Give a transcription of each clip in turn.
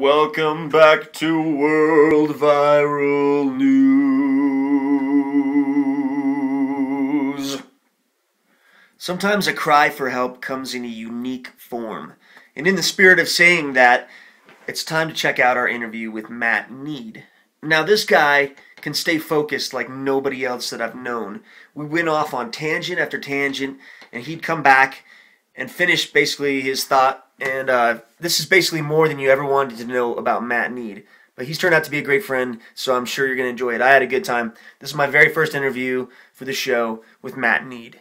Welcome back to World Viral News. Sometimes a cry for help comes in a unique form. And in the spirit of saying that, it's time to check out our interview with Matt Need. Now, this guy can stay focused like nobody else that I've known. We went off on tangent after tangent, and he'd come back and finish basically his thought. And this is basically more than you ever wanted to know about Matt Need. But he's turned out to be a great friend, so I'm sure you're going to enjoy it. I had a good time. This is my very first interview for the show with Matt Need.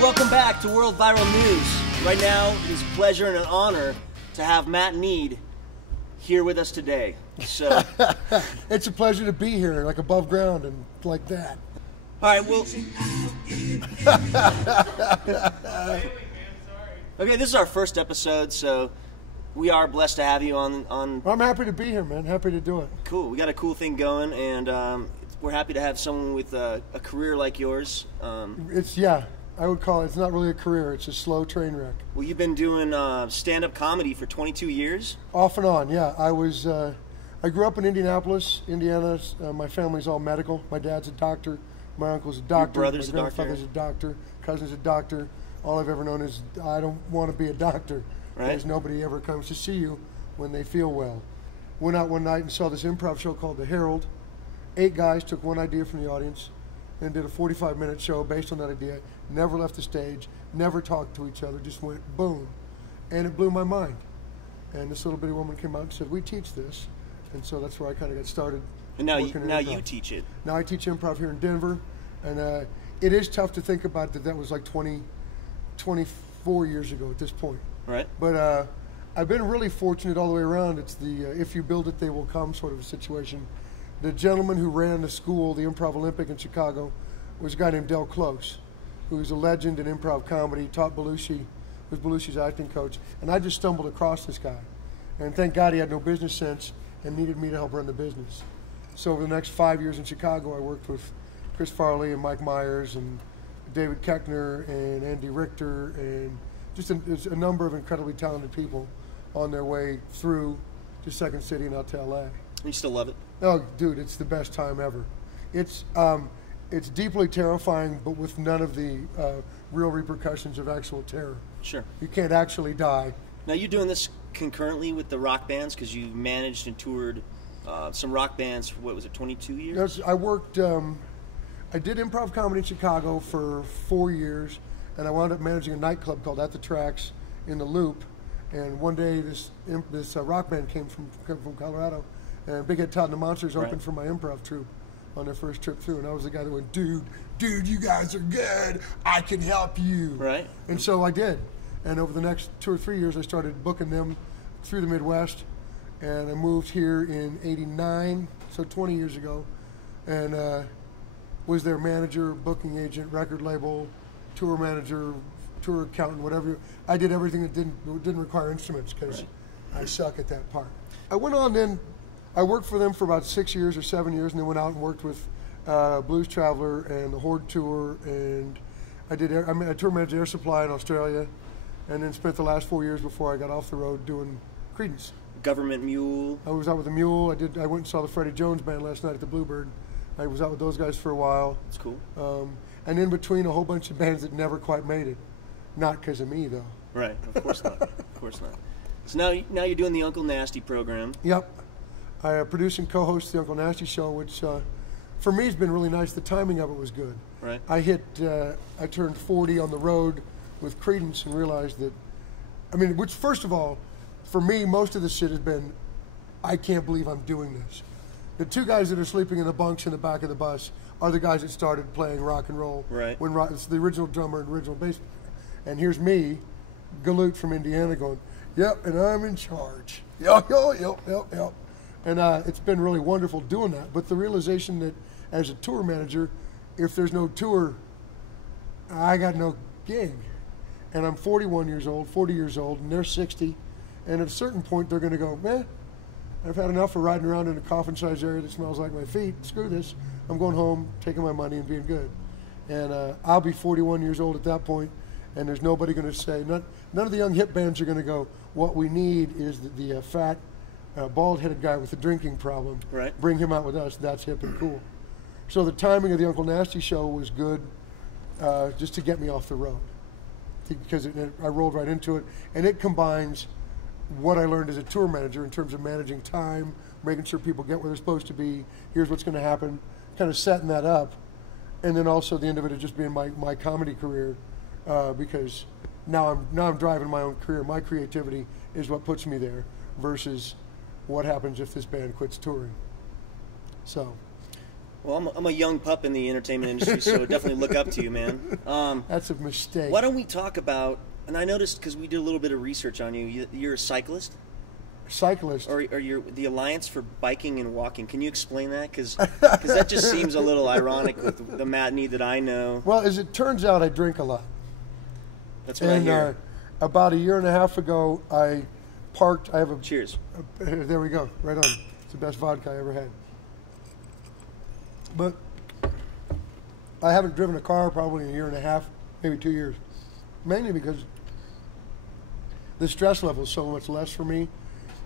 Welcome back to World Viral News. Right now, it is a pleasure and an honor to have Matt Need here with us today. So, it's a pleasure to be here, like above ground and like that. All right, well, okay, this is our first episode, so we are blessed to have you on. I'm happy to be here, man. Happy to do it. Cool. We got a cool thing going, and we're happy to have someone with a career like yours. I would call it, it's not really a career, it's a slow train wreck. Well, you've been doing stand-up comedy for 22 years? Off and on, yeah. I grew up in Indianapolis, Indiana. My family's all medical. My dad's a doctor, my uncle's a doctor, Your brother's my grandfather's a doctor, cousin's a doctor. All I've ever known is I don't want to be a doctor. Right. Because nobody ever comes to see you when they feel well. Went out one night and saw this improv show called The Herald. 8 guys took one idea from the audience and did a 45-minute show based on that idea. Never left the stage, never talked to each other, just went boom. And it blew my mind. And this little bitty woman came out and said, we teach this. And so that's where I kind of got started. And now you teach it. Now I teach improv here in Denver. And it is tough to think about that was like 24 years ago at this point. Right. But I've been really fortunate all the way around. It's the if you build it, they will come sort of a situation. The gentleman who ran the school, the Improv Olympic in Chicago, was a guy named Del Close, who's a legend in improv comedy, taught Belushi, was Belushi's acting coach. And I just stumbled across this guy. And thank God he had no business sense and needed me to help run the business. So over the next 5 years in Chicago, I worked with Chris Farley and Mike Myers and David Koechner and Andy Richter and just a number of incredibly talented people on their way through to Second City and out to LA. You still love it? Oh, dude, it's the best time ever. It's deeply terrifying, but with none of the real repercussions of actual terror. Sure. You can't actually die. Now, you're doing this concurrently with the rock bands because you managed and toured some rock bands for, what was it, 22 years? Yes, I worked, I did improv comedy in Chicago for 4 years, and I wound up managing a nightclub called At the Tracks in the Loop. And one day, this rock band came from Colorado, and Big Head Todd and the Monsters opened for my improv troupe on their first trip through, and I was the guy that went, dude, you guys are good, I can help you. Right. And so I did. And over the next 2 or 3 years, I started booking them through the Midwest, and I moved here in '89, so 20 years ago, and was their manager, booking agent, record label, tour manager, tour accountant, whatever. I did everything that didn't require instruments because I suck at that part. I went on then. I worked for them for about 6 years or 7 years, and then went out and worked with Blues Traveler and the Horde Tour, and I tour managed Air Supply in Australia, and then spent the last 4 years before I got off the road doing Creedence. Government Mule. I was out with the Mule. I went and saw the Freddie Jones Band last night at the Bluebird. I was out with those guys for a while. That's cool. And in between, a whole bunch of bands that never quite made it. Not because of me, though. Right, of course not. Of course not. So now you're doing the Uncle Nasty program. Yep. I produce and co-host the Uncle Nasty Show, which for me has been really nice. The timing of it was good. Right. I turned 40 on the road with Creedence and realized that, which first of all, for me, most of the shit has been, I can't believe I'm doing this. The 2 guys that are sleeping in the bunks in the back of the bus are the guys that started playing rock and roll. Right. When it's the original drummer and original bass player. And here's me, Galoot from Indiana, going, yep, and I'm in charge. Yep. And it's been really wonderful doing that. But the realization that as a tour manager, if there's no tour, I got no gig. And I'm 40 years old, and they're 60. And at a certain point, they're going to go, I've had enough of riding around in a coffin-sized area that smells like my feet. Screw this. I'm going home, taking my money, and being good. And I'll be 41 years old at that point, and there's nobody going to say, none of the young hip bands are going to go, what we need is the fat, bald-headed guy with a drinking problem. Right. Bring him out with us. That's hip and cool. So the timing of the Uncle Nasty show was good just to get me off the road, because I rolled right into it. And it combines what I learned as a tour manager in terms of managing time, making sure people get where they're supposed to be, here's what's going to happen, kind of setting that up. And then also the end of it is just being my comedy career, because now I'm driving my own career. My creativity is what puts me there versus what happens if this band quits touring. So. Well, I'm a young pup in the entertainment industry, so definitely look up to you, man. That's a mistake. Why don't we talk about, and I noticed because we did a little bit of research on you, you're a cyclist? Cyclist. Or you're the Alliance for Biking and Walking. Can you explain that? Because that just seems a little ironic with the Matt Need that I know. Well, as it turns out, I drink a lot. That's what I hear. About a year and a half ago, I parked. I have a... Cheers. There we go. Right on. It's the best vodka I ever had. But I haven't driven a car probably in a year and a half, maybe 2 years. Mainly because the stress level is so much less for me.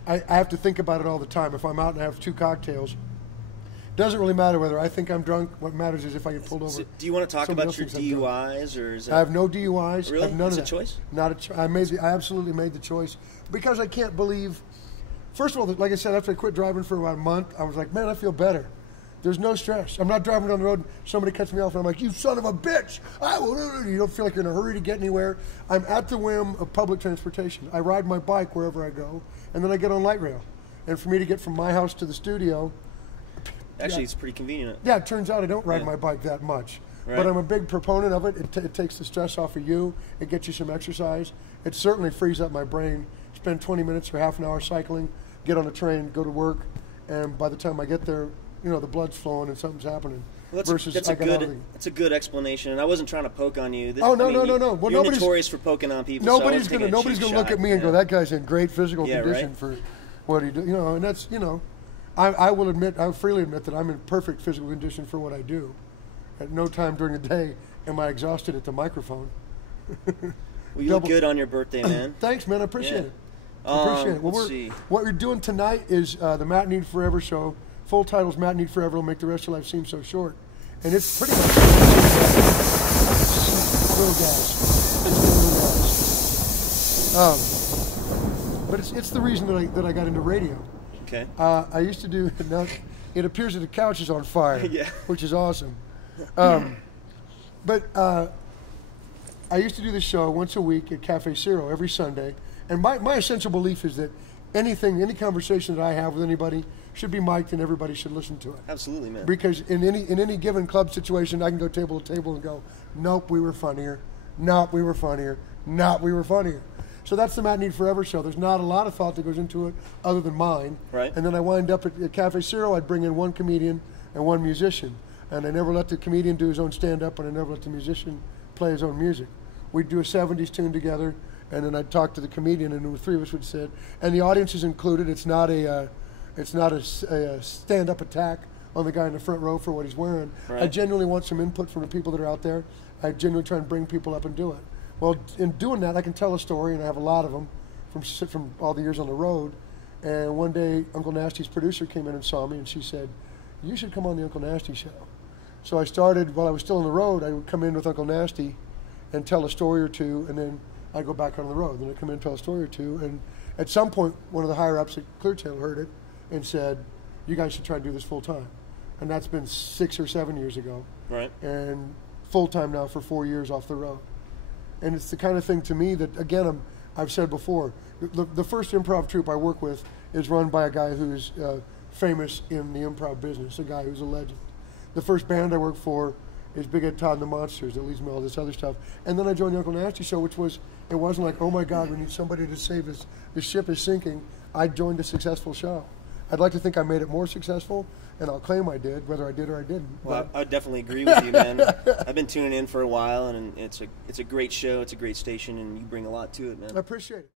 I have to think about it all the time. If I'm out and I have 2 cocktails, it doesn't really matter whether I think I'm drunk. What matters is if I get pulled over. So do you want to talk about your DUIs, or is that... I have no DUIs. Really? I have none Is of it that. a choice? Not a I absolutely made the choice because I can't believe. First of all, like I said, after I quit driving for about a month, I was like, man, I feel better. There's no stress. I'm not driving down the road, somebody cuts me off, and I'm like, you son of a bitch! You don't feel like you're in a hurry to get anywhere. I'm at the whim of public transportation. I ride my bike wherever I go, and then I get on light rail. And for me to get from my house to the studio... Actually, it's pretty convenient. Yeah, it turns out I don't ride my bike that much. Right. But I'm a big proponent of it. It takes the stress off of you. It gets you some exercise. It certainly frees up my brain. Spend 20 minutes or half an hour cycling, get on a train, go to work, and by the time I get there, the blood's flowing and something's happening. Well, that's a good explanation, and I wasn't trying to poke on you. No. Well, you're notorious for poking on people. Nobody's gonna look at me and go, "That guy's in great physical condition right? for what he do." And that's I will freely admit that I'm in perfect physical condition for what I do. At no time during the day am I exhausted at the microphone. Well, you look good on your birthday, man. Thanks, man. I appreciate it. Well, let's see. What we're doing tonight is the Matt Need Forever show. Full title's Matt Need Forever will make the rest of your life seem so short. And it's pretty much little gas. But it's the reason that I got into radio. Okay. I used to do, now it appears that the couch is on fire, yeah. Which is awesome. But I used to do this show once a week at Cafe Zero every Sunday. And my essential belief is that any conversation that I have with anybody should be mic'd and everybody should listen to it. Absolutely, man. Because in any given club situation, I can go table to table and go, nope, we were funnier. Nope, we were funnier. Nope, we were funnier. So that's the Matt Need Forever show. There's not a lot of thought that goes into it other than mine. Right. And then I wind up at Cafe Zero. I'd bring in one comedian and one musician. And I never let the comedian do his own stand-up, and I never let the musician play his own music. We'd do a 70s tune together, and then I'd talk to the comedian, and the 3 of us would sit. And the audience is included. It's not a stand-up attack on the guy in the front row for what he's wearing. Right. I genuinely want some input from the people that are out there. I genuinely try and bring people up and do it. Well, in doing that, I can tell a story, and I have a lot of them from all the years on the road. And one day, Uncle Nasty's producer came in and saw me, and she said, you should come on the Uncle Nasty show. So I started, while I was still on the road, I would come in with Uncle Nasty and tell a story or two, and then I'd go back on the road. Then I'd come in and tell a story or two, and at some point, one of the higher-ups at Cleartail heard it and said, you guys should try to do this full-time. And that's been 6 or 7 years ago. Right. And full-time now for 4 years off the road. And it's the kind of thing to me that, again, I've said before, the first improv troupe I work with is run by a guy who's famous in the improv business, a guy who's a legend. The first band I work for is Big Ed Todd and the Monsters that leads me all this other stuff. And then I joined the Uncle Nasty show, which was, it wasn't like, oh my God, we need somebody to save us. The ship is sinking. I joined a successful show. I'd like to think I made it more successful, and I'll claim I did, whether I did or I didn't. Well, I definitely agree with you, man. I've been tuning in for a while, and it's a great show. It's a great station, and you bring a lot to it, man. I appreciate it.